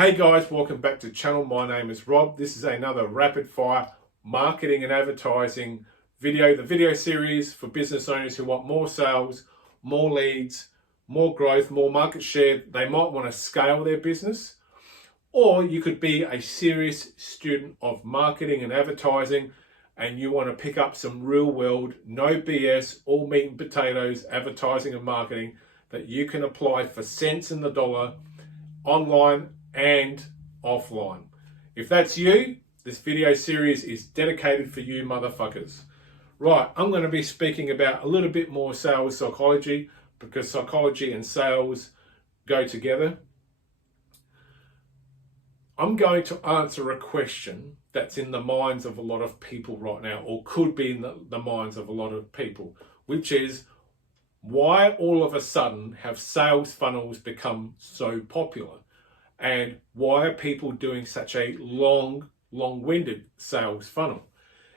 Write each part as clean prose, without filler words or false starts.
Hey guys, welcome back to the channel. My name is Rob. This is another rapid fire marketing and advertising video, the video series for business owners who want more sales, more leads, more growth, more market share. They might want to scale their business, or you could be a serious student of marketing and advertising and you want to pick up some real world, no BS, all meat and potatoes advertising and marketing that you can apply for cents in the dollar online and offline. If that's you, this video series is dedicated for you motherfuckers. Right, I'm going to be speaking about a little bit more sales psychology because psychology and sales go together. I'm going to answer a question that's in the minds of a lot of people right now, or could be in the minds of a lot of people, which is why all of a sudden have sales funnels become so popular? And why are people doing such a long-winded sales funnel?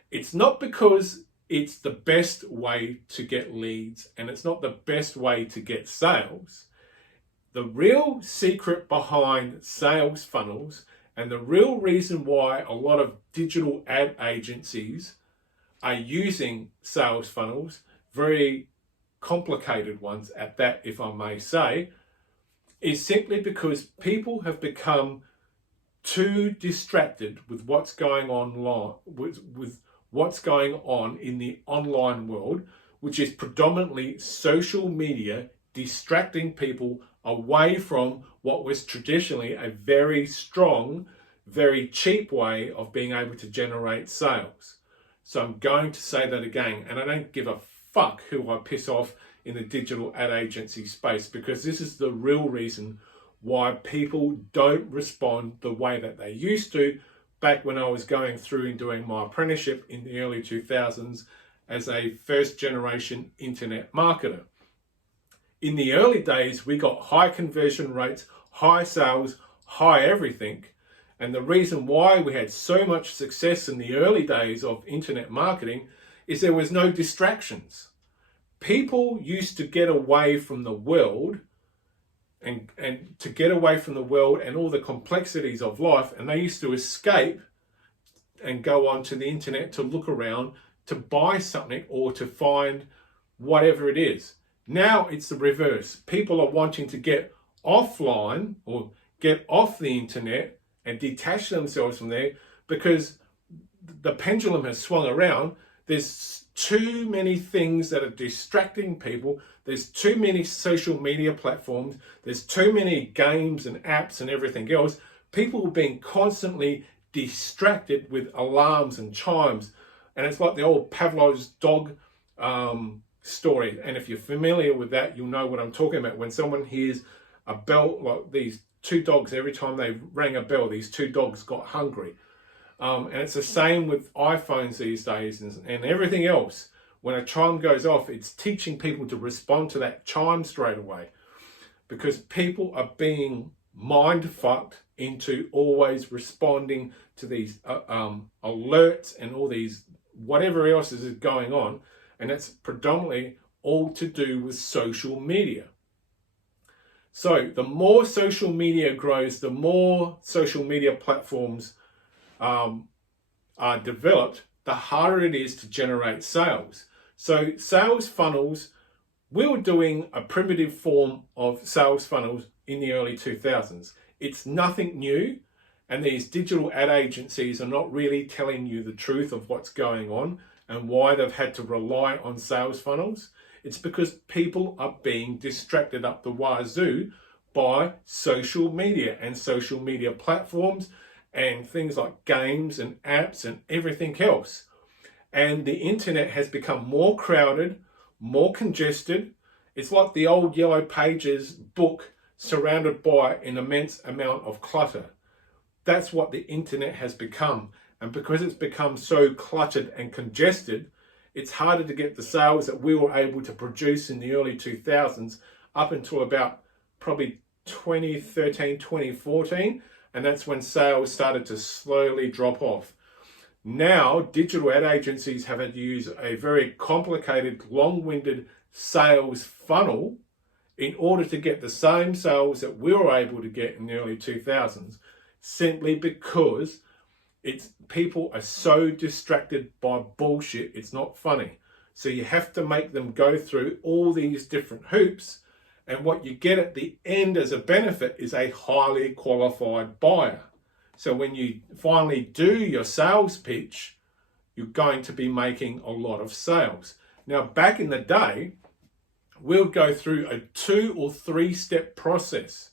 It's not because it's the best way to get leads and it's not the best way to get sales. The real secret behind sales funnels and the real reason why a lot of digital ad agencies are using sales funnels, very complicated ones at that, if I may say, is simply because people have become too distracted with what's going on with what's going on in the online world, which is predominantly social media distracting people away from what was traditionally a very strong, very cheap way of being able to generate sales. So I'm going to say that again, and I don't give a fuck who I piss off in the digital ad agency space, because this is the real reason why people don't respond the way that they used to back when I was going through and doing my apprenticeship in the early 2000s as a first generation internet marketer. In the early days, we got high conversion rates, high sales, high everything. And the reason why we had so much success in the early days of internet marketing is there was no distractions. People used to get away from the world and to get away from the world and all the complexities of life, and they used to escape and go onto the internet to look around, to buy something or to find whatever it is. Now it's the reverse. People are wanting to get offline or get off the internet and detach themselves from there because the pendulum has swung around. There's too many things that are distracting people. There's too many social media platforms. There's too many games and apps and everything else. People are being constantly distracted with alarms and chimes. And it's like the old Pavlov's dog story. And if you're familiar with that, you'll know what I'm talking about. When someone hears a bell, like these two dogs, every time they rang a bell, these two dogs got hungry. And it's the same with iPhones these days and everything else. When a chime goes off, it's teaching people to respond to that chime straight away, because people are being mind fucked into always responding to these alerts and all these whatever else is going on. And it's predominantly all to do with social media. So the more social media grows, the more social media platforms are developed, the harder it is to generate sales. So sales funnels, we were doing a primitive form of sales funnels in the early 2000s. It's nothing new, and these digital ad agencies are not really telling you the truth of what's going on and why they've had to rely on sales funnels. It's because people are being distracted up the wazoo by social media and social media platforms and things like games and apps and everything else. And the internet has become more crowded, more congested. It's like the old Yellow Pages book surrounded by an immense amount of clutter. That's what the internet has become. And because it's become so cluttered and congested, it's harder to get the sales that we were able to produce in the early 2000s up until about probably 2013, 2014. And that's when sales started to slowly drop off. Now, digital ad agencies have had to use a very complicated, long-winded sales funnel in order to get the same sales that we were able to get in the early 2000s. simply because people are so distracted by bullshit, it's not funny. So you have to make them go through all these different hoops, and what you get at the end as a benefit is a highly qualified buyer. So when you finally do your sales pitch, you're going to be making a lot of sales. Now, back in the day, we'll go through a 2 or 3 step process.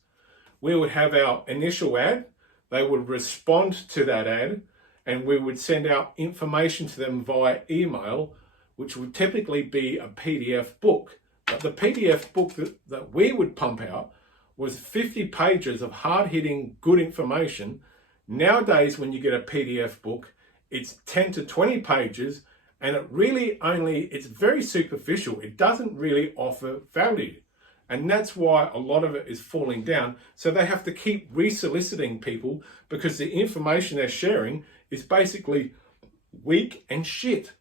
We would have our initial ad, they would respond to that ad, and we would send out information to them via email, which would typically be a PDF book. But the PDF book that we would pump out was 50 pages of hard-hitting, good information. Nowadays, when you get a PDF book, it's 10 to 20 pages, and it's very superficial. It doesn't really offer value. And that's why a lot of it is falling down. So they have to keep resoliciting people because the information they're sharing is basically weak and shit.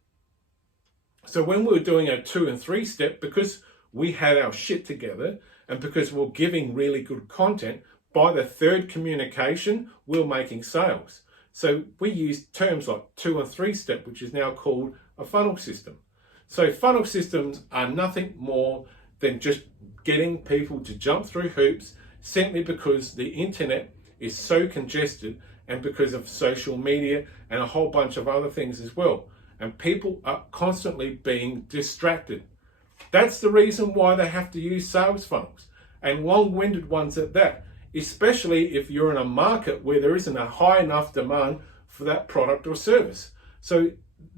So when we were doing a 2 and 3 step, because we had our shit together and because we're giving really good content, by the 3rd communication, we're making sales. So we use terms like 2 and 3 step, which is now called a funnel system. So funnel systems are nothing more than just getting people to jump through hoops simply because the internet is so congested and because of social media and a whole bunch of other things as well. And people are constantly being distracted. That's the reason why they have to use sales funnels, and long-winded ones at that, especially if you're in a market where there isn't a high enough demand for that product or service. So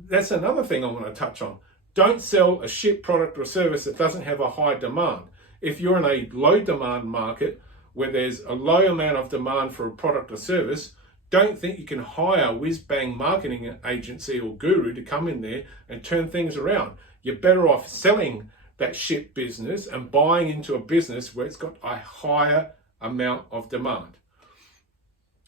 that's another thing I want to touch on. Don't sell a shit product or service that doesn't have a high demand. If you're in a low demand market where there's a low amount of demand for a product or service, don't think you can hire a whiz-bang marketing agency or guru to come in there and turn things around. You're better off selling that shit business and buying into a business where it's got a higher amount of demand.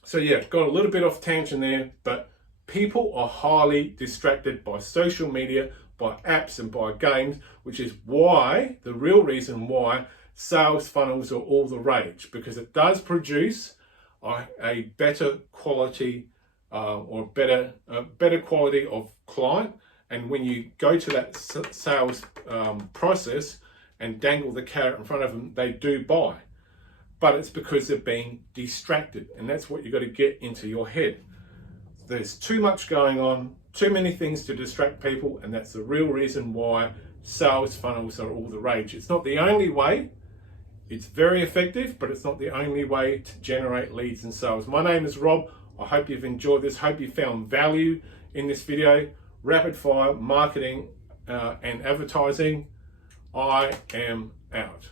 So yeah, got a little bit off tangent there, but people are highly distracted by social media, by apps and by games, which is why, the real reason why sales funnels are all the rage, because it does produce a better quality or better quality of client. And when you go to that sales process and dangle the carrot in front of them, they do buy. But it's because they're being distracted, and that's what you've got to get into your head. There's too much going on, too many things to distract people, and that's the real reason why sales funnels are all the rage. It's not the only way. It's very effective, but it's not the only way to generate leads and sales. My name is Rob. I hope you've enjoyed this. Hope you found value in this video. Rapid fire marketing and advertising. I am out.